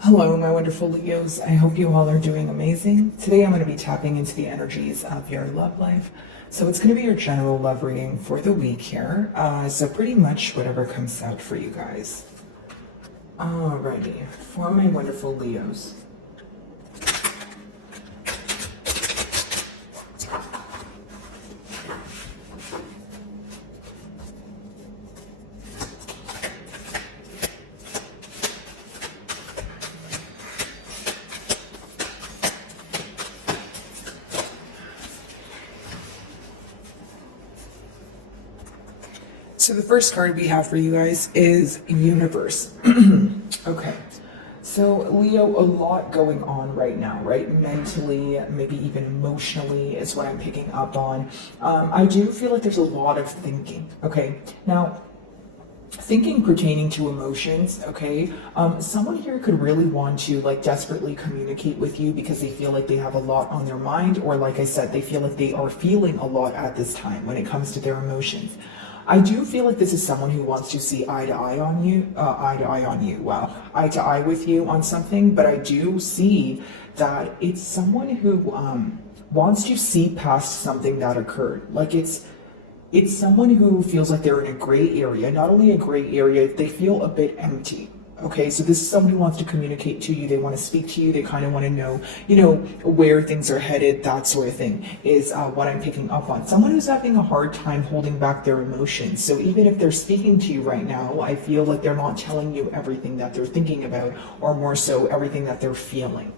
Hello, my wonderful Leos. I hope you all are doing amazing. Today I'm going to be tapping into the energies of your love life. So it's going to be your general love reading for the week here. So pretty much whatever comes out for you guys. Alrighty, for my wonderful Leos. So the first card we have for you guys is Universe. Okay, so Leo, a lot going on right now, right? Mentally, maybe even emotionally is what I'm picking up on. I do feel like there's a lot of thinking, okay? Now, thinking pertaining to emotions, okay, someone here could really want to like desperately communicate with you because they feel like they have a lot on their mind, or like I said, they feel like they are feeling a lot at this time when it comes to their emotions. I do feel like this is someone who wants to see eye to eye on you, wow, eye to eye with you on something, but I do see that it's someone who wants to see past something that occurred. Like it's someone who feels like they're in a gray area, not only a gray area, they feel a bit empty. Okay, so this is someone who wants to communicate to you, they want to speak to you, they kind of want to know, where things are headed, that sort of thing is what I'm picking up on. Someone who's having a hard time holding back their emotions. So even if they're speaking to you right now, I feel like they're not telling you everything that they're thinking about, or more so everything that they're feeling.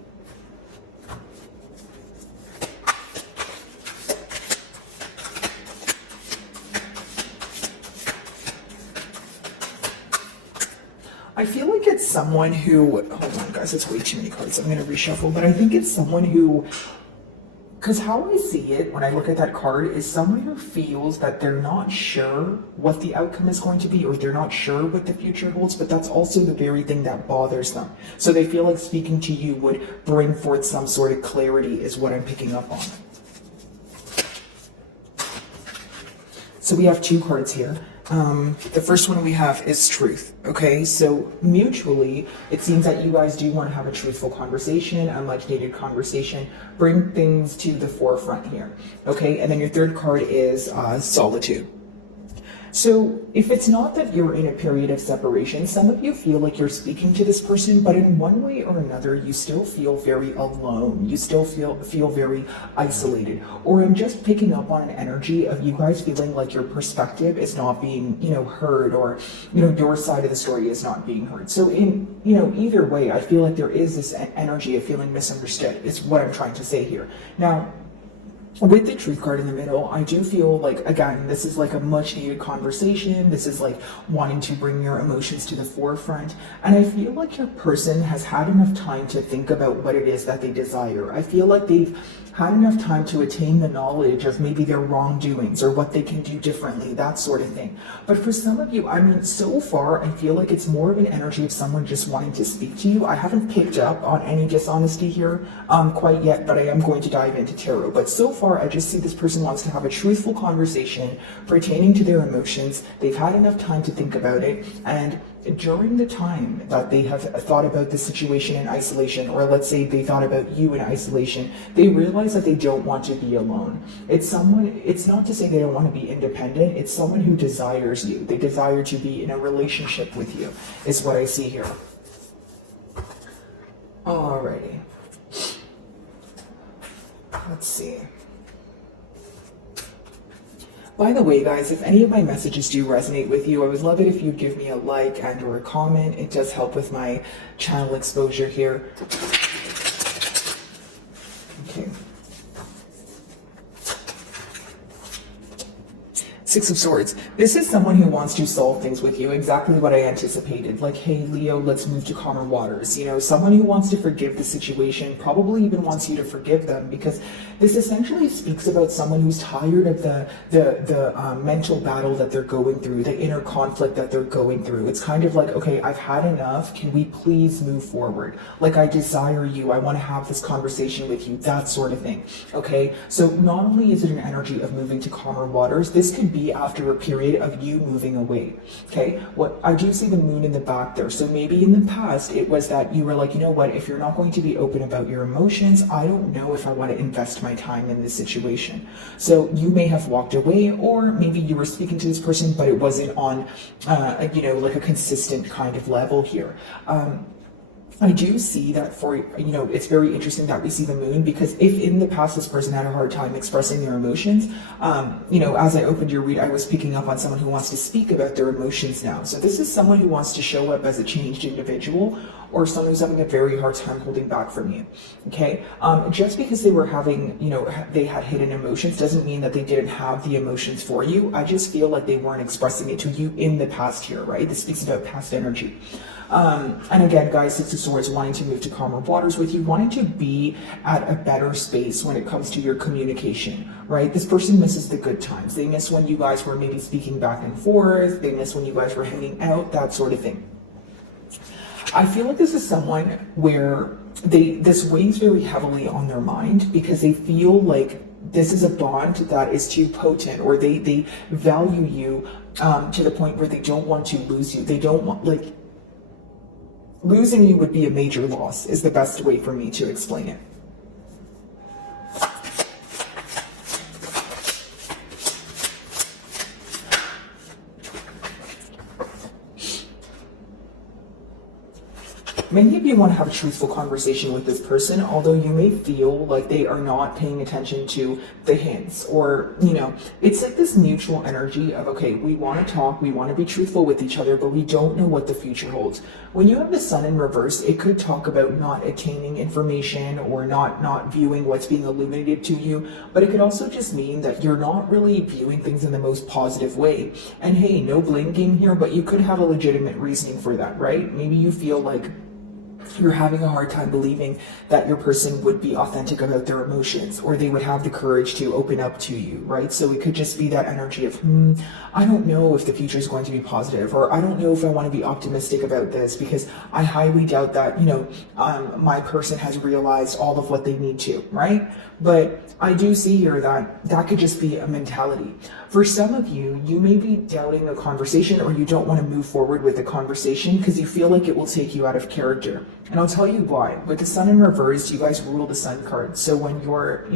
I feel like it's someone who, hold on guys, it's way too many cards, I'm going to reshuffle, but I think it's someone who, because how I see it when I look at that card is someone who feels that they're not sure what the outcome is going to be, or they're not sure what the future holds, but that's also the very thing that bothers them. So they feel like speaking to you would bring forth some sort of clarity is what I'm picking up on. So we have two cards here. The first one we have is truth. Okay, so mutually, it seems that you guys do want to have a truthful conversation, a much needed conversation, bring things to the forefront here. Okay, and then your third card is solitude. So if it's not that you're in a period of separation, some of you feel like you're speaking to this person, but in one way or another, you still feel very alone. You still feel very isolated. Or I'm just picking up on an energy of you guys feeling like your perspective is not being, heard, or, your side of the story is not being heard. So in, either way, I feel like there is this energy of feeling misunderstood is what I'm trying to say here. Now, with the truth card in the middle, I do feel like, again, this is like a much needed conversation. This is like wanting to bring your emotions to the forefront. And I feel like your person has had enough time to think about what it is that they desire. I feel like they've had enough time to attain the knowledge of maybe their wrongdoings or what they can do differently, that sort of thing. But for some of you, so far, I feel like it's more of an energy of someone just wanting to speak to you. I haven't picked up on any dishonesty here quite yet, but I am going to dive into tarot. But so far, I just see this person wants to have a truthful conversation pertaining to their emotions. They've had enough time to think about it, and during the time that they have thought about the situation in isolation, or let's say they thought about you in isolation, they realize that they don't want to be alone. It's not to say they don't want to be independent, it's someone who desires you. They desire to be in a relationship with you, is what I see here. Alrighty. Let's see. By the way, guys, if any of my messages do resonate with you, I would love it if you'd give me a like and or a comment. It does help with my channel exposure here. Okay. Six of Swords. This is someone who wants to solve things with you, exactly what I anticipated. Like, hey, Leo, let's move to calmer waters. Someone who wants to forgive the situation, probably even wants you to forgive them, because this essentially speaks about someone who's tired of the mental battle that they're going through, the inner conflict that they're going through. It's kind of like, okay, I've had enough. Can we please move forward? Like, I desire you. I want to have this conversation with you, that sort of thing. Okay, so not only is it an energy of moving to calmer waters, this could be be after a period of you moving away. Okay, what I do see the moon in the back there. So maybe in the past it was that you were like, you know what, if you're not going to be open about your emotions, I don't know if I want to invest my time in this situation. So you may have walked away, or maybe you were speaking to this person, but it wasn't on, like a consistent kind of level here. I do see that for, it's very interesting that we see the moon, because if in the past this person had a hard time expressing their emotions, as I opened your read, I was picking up on someone who wants to speak about their emotions now. So this is someone who wants to show up as a changed individual, or someone who's having a very hard time holding back from you. Okay, just because they were having, they had hidden emotions doesn't mean that they didn't have the emotions for you. I just feel like they weren't expressing it to you in the past here, right? This speaks about past energy. And again, guys, Six of Swords, wanting to move to calmer waters with you, wanting to be at a better space when it comes to your communication, right? This person misses the good times. They miss when you guys were maybe speaking back and forth. They miss when you guys were hanging out, that sort of thing. I feel like this is someone where this weighs very heavily on their mind, because they feel like this is a bond that is too potent, or they value you to the point where they don't want to lose you. They don't want, losing you would be a major loss, is the best way for me to explain it. Many of you want to have a truthful conversation with this person, although you may feel like they are not paying attention to the hints, or, it's like this mutual energy of, okay, we want to talk, we want to be truthful with each other, but we don't know what the future holds. When you have the sun in reverse, it could talk about not attaining information, or not viewing what's being illuminated to you, but it could also just mean that you're not really viewing things in the most positive way. And hey, no blame game here, but you could have a legitimate reasoning for that, right? Maybe you feel like you're having a hard time believing that your person would be authentic about their emotions, or they would have the courage to open up to you, right? So it could just be that energy of, I don't know if the future is going to be positive, or I don't know if I want to be optimistic about this, because I highly doubt that, my person has realized all of what they need to, right? But I do see here that could just be a mentality. For some of you, you may be doubting a conversation, or you don't want to move forward with the conversation because you feel like it will take you out of character. And I'll tell you why. With the sun in reverse, you guys rule the sun card. So when you're,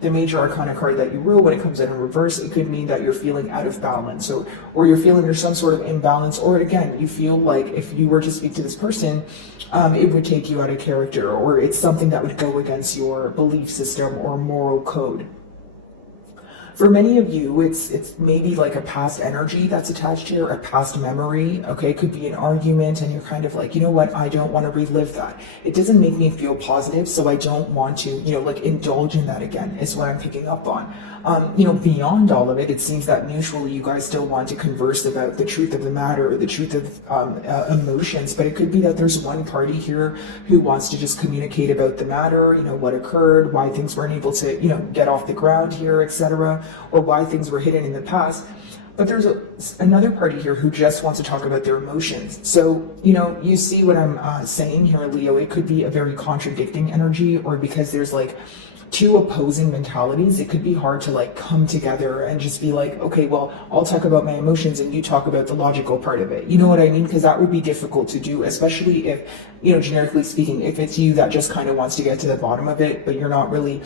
the major arcana card that you rule, when it comes in reverse, it could mean that you're feeling out of balance, or you're feeling there's some sort of imbalance, or again, you feel like if you were to speak to this person, it would take you out of character, or it's something that would go against your belief system or moral code. For many of you, it's maybe like a past energy that's attached here, a past memory. Okay, it could be an argument, and you're kind of like, you know what, I don't want to relive that. It doesn't make me feel positive, so I don't want to, indulge in that again, is what I'm picking up on. Beyond all of it, it seems that mutually you guys still want to converse about the truth of the matter, or the truth of emotions, but it could be that there's one party here who wants to just communicate about the matter, what occurred, why things weren't able to, get off the ground here, etc., or why things were hidden in the past. But there's another party here who just wants to talk about their emotions. So, you see what I'm saying here, Leo. It could be a very contradicting energy, or because there's two opposing mentalities, it could be hard to come together and just be like, okay, well, I'll talk about my emotions and you talk about the logical part of it. You know what I mean? Because that would be difficult to do, especially if, generically speaking, if it's you that just kind of wants to get to the bottom of it, but you're not really,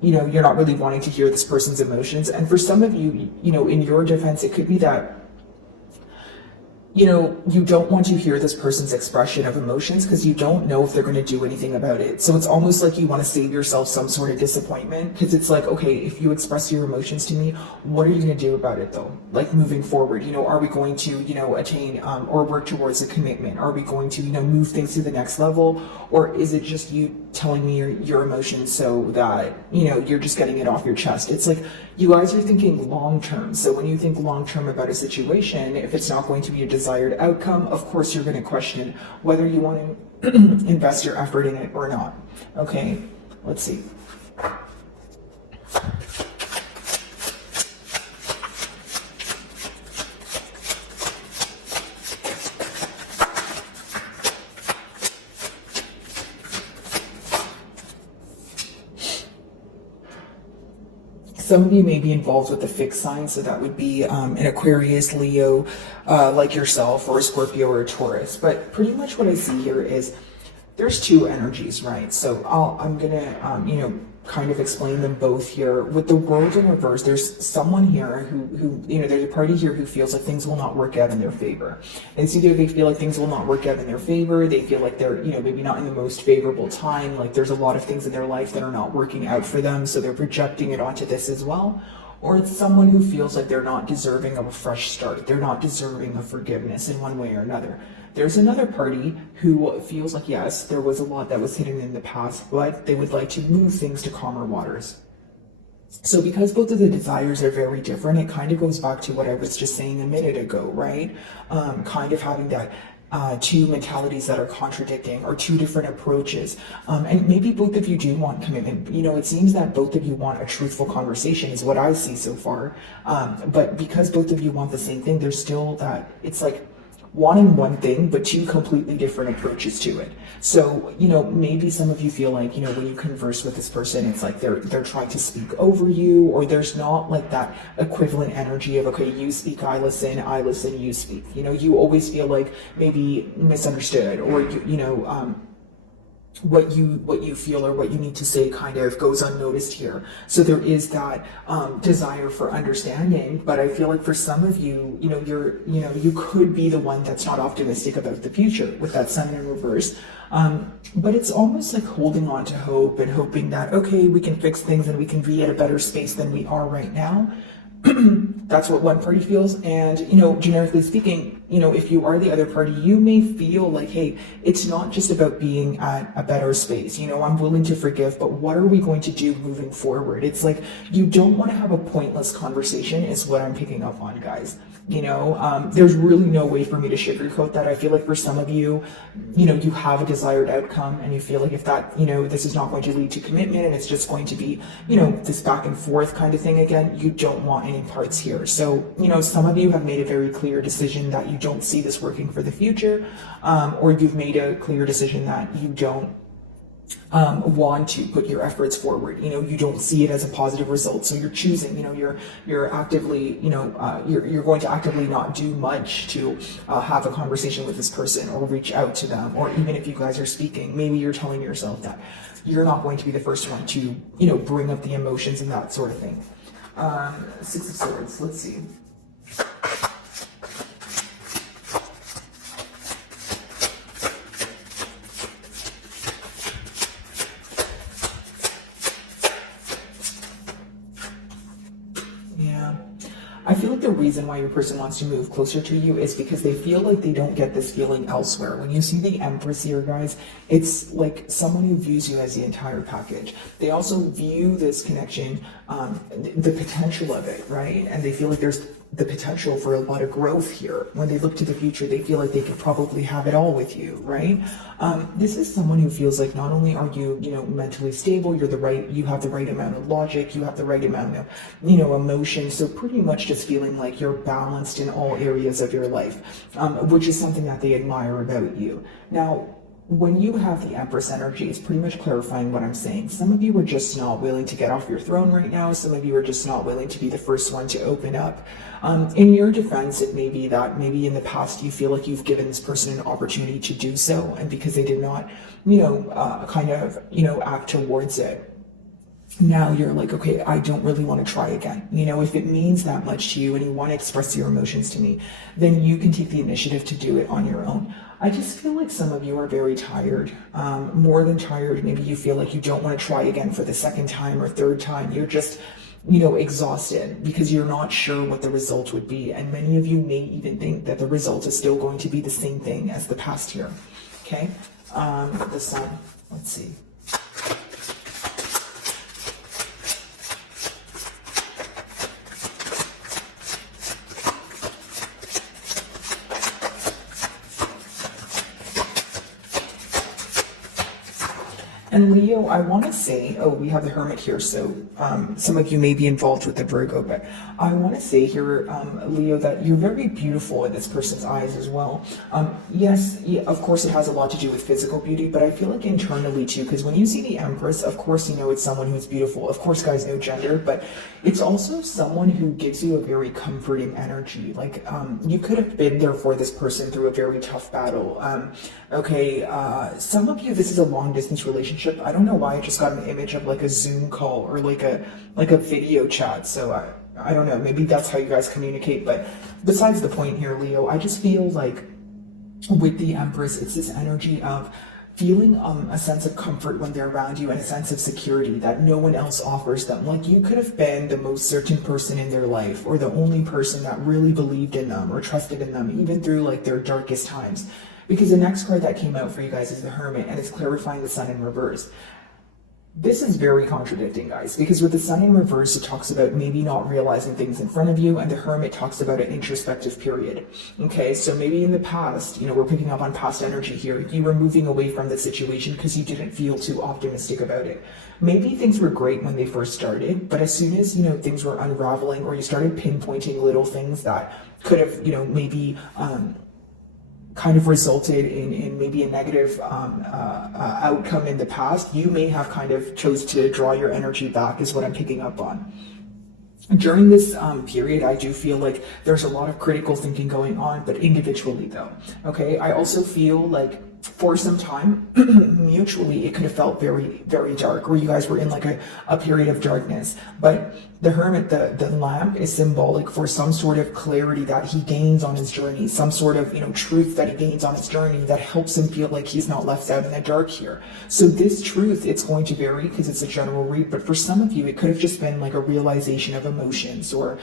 you're not really wanting to hear this person's emotions. And for some of you, in your defense, it could be that you don't want to hear this person's expression of emotions because you don't know if they're going to do anything about it. So it's almost like you want to save yourself some sort of disappointment, because it's like, okay, if you express your emotions to me, what are you going to do about it though? Moving forward, are we going to, attain or work towards a commitment? Are we going to, move things to the next level? Or is it just you telling me your emotions so that, you're just getting it off your chest? It's like you guys are thinking long term. So when you think long term about a situation, if it's not going to be a desired outcome, of course you're going to question whether you want to invest your effort in it or not. Okay, let's see. Some of you may be involved with the fixed sign, so that would be an Aquarius, Leo, like yourself, or a Scorpio or a Taurus. But pretty much what I see here is there's two energies, right? So I'm gonna, kind of explain them both here. With the world in reverse, there's someone here who there's a party here who feels like things will not work out in their favor. It's either they feel like things will not work out in their favor, they feel like they're, maybe not in the most favorable time, like there's a lot of things in their life that are not working out for them, so they're projecting it onto this as well. Or it's someone who feels like they're not deserving of a fresh start. They're not deserving of forgiveness in one way or another. There's another party who feels like, yes, there was a lot that was hidden in the past, but they would like to move things to calmer waters. So because both of the desires are very different, it kind of goes back to what I was just saying a minute ago, right? Kind of having that two mentalities that are contradicting, or two different approaches. And maybe both of you do want commitment. It seems that both of you want a truthful conversation is what I see so far. But because both of you want the same thing, there's still that, it's like wanting one thing, but two completely different approaches to it. So, maybe some of you feel like, when you converse with this person, it's like they're trying to speak over you, or there's not like that equivalent energy of, okay, you speak, I listen, you speak. You always feel like maybe misunderstood, or, what you feel or what you need to say kind of goes unnoticed here. So there is that desire for understanding, but I feel like for some of you, you could be the one that's not optimistic about the future with that sun in reverse. But it's almost like holding on to hope and hoping that, okay, we can fix things and we can be at a better space than we are right now. That's what one party feels. And, generically speaking, if you are the other party, you may feel like, hey, it's not just about being at a better space. I'm willing to forgive, but what are we going to do moving forward? It's like, you don't want to have a pointless conversation is what I'm picking up on, guys. There's really no way for me to sugarcoat that. I feel like for some of you, you have a desired outcome, and you feel like if that, this is not going to lead to commitment, and it's just going to be, this back and forth kind of thing again, you don't want any parts here. So, some of you have made a very clear decision that you don't see this working for the future, or you've made a clear decision that you don't want to put your efforts forward. You don't see it as a positive result, so you're choosing, you're actively, you're going to actively not do much to have a conversation with this person or reach out to them. Or even if you guys are speaking, maybe you're telling yourself that you're not going to be the first one to, bring up the emotions and that sort of thing. Six of Swords, let's see. I feel like the reason why your person wants to move closer to you is because they feel like they don't get this feeling elsewhere. When you see the Empress here, guys, it's like someone who views you as the entire package. They also view this connection, the potential of it, right? And they feel like there's the potential for a lot of growth here. When they look to the future, they feel like they could probably have it all with you, right? This is someone who feels like not only are you, mentally stable, you have the right amount of logic, you have the right amount of, emotion. So pretty much just feeling like you're balanced in all areas of your life, which is something that they admire about you. Now, when you have the Empress energy, it's pretty much clarifying what I'm saying. Some of you are just not willing to get off your throne right now. Some of you are just not willing to be the first one to open up. In your defense, it may be that maybe in the past you feel like you've given this person an opportunity to do so, and because they did not, act towards it, now you're like, okay, I don't really want to try again. If it means that much to you and you want to express your emotions to me, then you can take the initiative to do it on your own. I just feel like some of you are very tired, more than tired. Maybe you feel like you don't want to try again for the second time or third time. You're just, exhausted because you're not sure what the result would be. And many of you may even think that the result is still going to be the same thing as the past here. Okay. The Sun, let's see. And Leo, I want to say, oh, we have the Hermit here, so some of you may be involved with the Virgo, but I want to say here, Leo, that you're very beautiful in this person's eyes as well. Yes, yeah, of course it has a lot to do with physical beauty, but I feel like internally too, because when you see the Empress, of course you know it's someone who's beautiful. Of course, guys, no gender, but it's also someone who gives you a very comforting energy. Like you could have been there for this person through a very tough battle. Some of you, this is a long distance relationship. I don't know why I just got an image of like a Zoom call or like a video chat. So I don't know, maybe that's how you guys communicate. But besides the point here, Leo, I just feel like with the Empress, it's this energy of feeling a sense of comfort when they're around you and a sense of security that no one else offers them. Like you could have been the most certain person in their life, or the only person that really believed in them or trusted in them, even through like their darkest times. Because the next card that came out for you guys is the Hermit, and it's clarifying the Sun in reverse. This is very contradicting, guys, because with the Sun in reverse, it talks about maybe not realizing things in front of you, and the Hermit talks about an introspective period. Okay, so maybe in the past, we're picking up on past energy here, you were moving away from the situation because you didn't feel too optimistic about it. Maybe things were great when they first started, but as soon as, things were unraveling, or you started pinpointing little things that could have, maybe kind of resulted in maybe a negative outcome in the past, you may have kind of chose to draw your energy back, is what I'm picking up on. During this period, I do feel like there's a lot of critical thinking going on, but individually though. Okay, I also feel like for some time, mutually, it could have felt very, very dark, where you guys were in like a period of darkness. But the Hermit, the lamp, is symbolic for some sort of clarity that he gains on his journey, some sort of, truth that he gains on his journey that helps him feel like he's not left out in the dark here. So this truth, it's going to vary because it's a general read, but for some of you, it could have just been like a realization of emotions, or,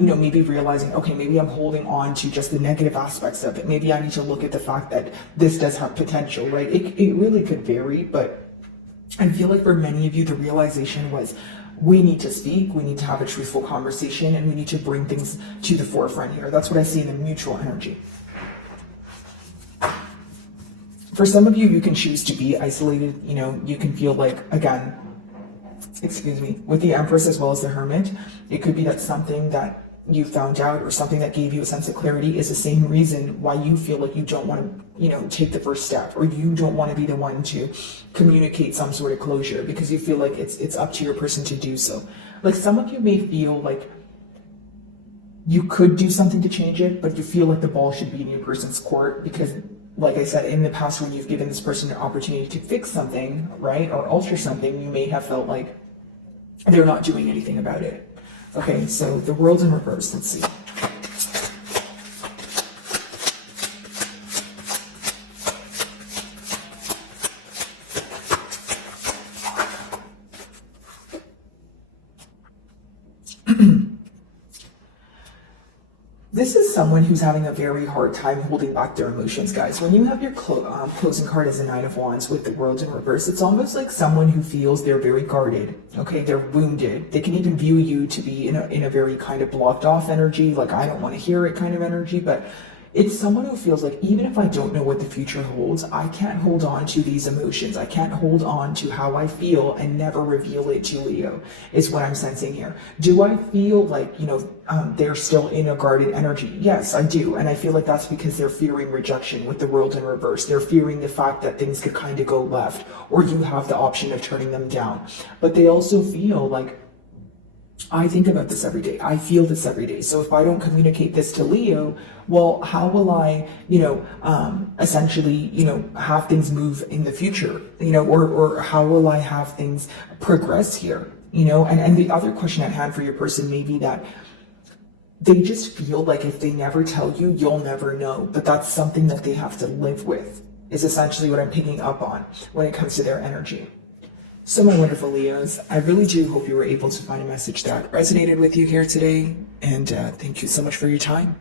maybe realizing, okay, maybe I'm holding on to just the negative aspects of it. Maybe I need to look at the fact that this does have potential, right? It really could vary, but I feel like for many of you, the realization was, we need to speak, we need to have a truthful conversation, and we need to bring things to the forefront here. That's what I see in the mutual energy. For some of you, you can choose to be isolated. You can feel like, again, with the Empress as well as the Hermit, it could be that something that you found out or something that gave you a sense of clarity is the same reason why you feel like you don't want to, take the first step, or you don't want to be the one to communicate some sort of closure, because you feel like it's up to your person to do so. Like some of you may feel like you could do something to change it, but you feel like the ball should be in your person's court, because like I said, in the past, when you've given this person an opportunity to fix something, right, or alter something, you may have felt like they're not doing anything about it. Okay, so the World's in reverse. Let's see. This is someone who's having a very hard time holding back their emotions, guys. When you have your closing card as a Knight of Wands with the World in reverse, it's almost like someone who feels they're very guarded. Okay, they're wounded. They can even view you to be in a very kind of blocked off energy, like I don't want to hear it kind of energy, but it's someone who feels like, even if I don't know what the future holds, I can't hold on to these emotions. I can't hold on to how I feel and never reveal it to Leo, is what I'm sensing here. Do I feel like, they're still in a guarded energy? Yes, I do. And I feel like that's because they're fearing rejection with the World in reverse. They're fearing the fact that things could kind of go left, or you have the option of turning them down. But they also feel like, I think about this every day. I feel this every day. So if I don't communicate this to Leo, well, how will I, essentially, have things move in the future, or how will I have things progress here, and the other question at hand for your person may be that they just feel like if they never tell you, you'll never know. But that's something that they have to live with, is essentially what I'm picking up on when it comes to their energy. So my wonderful Leos, I really do hope you were able to find a message that resonated with you here today. And thank you so much for your time.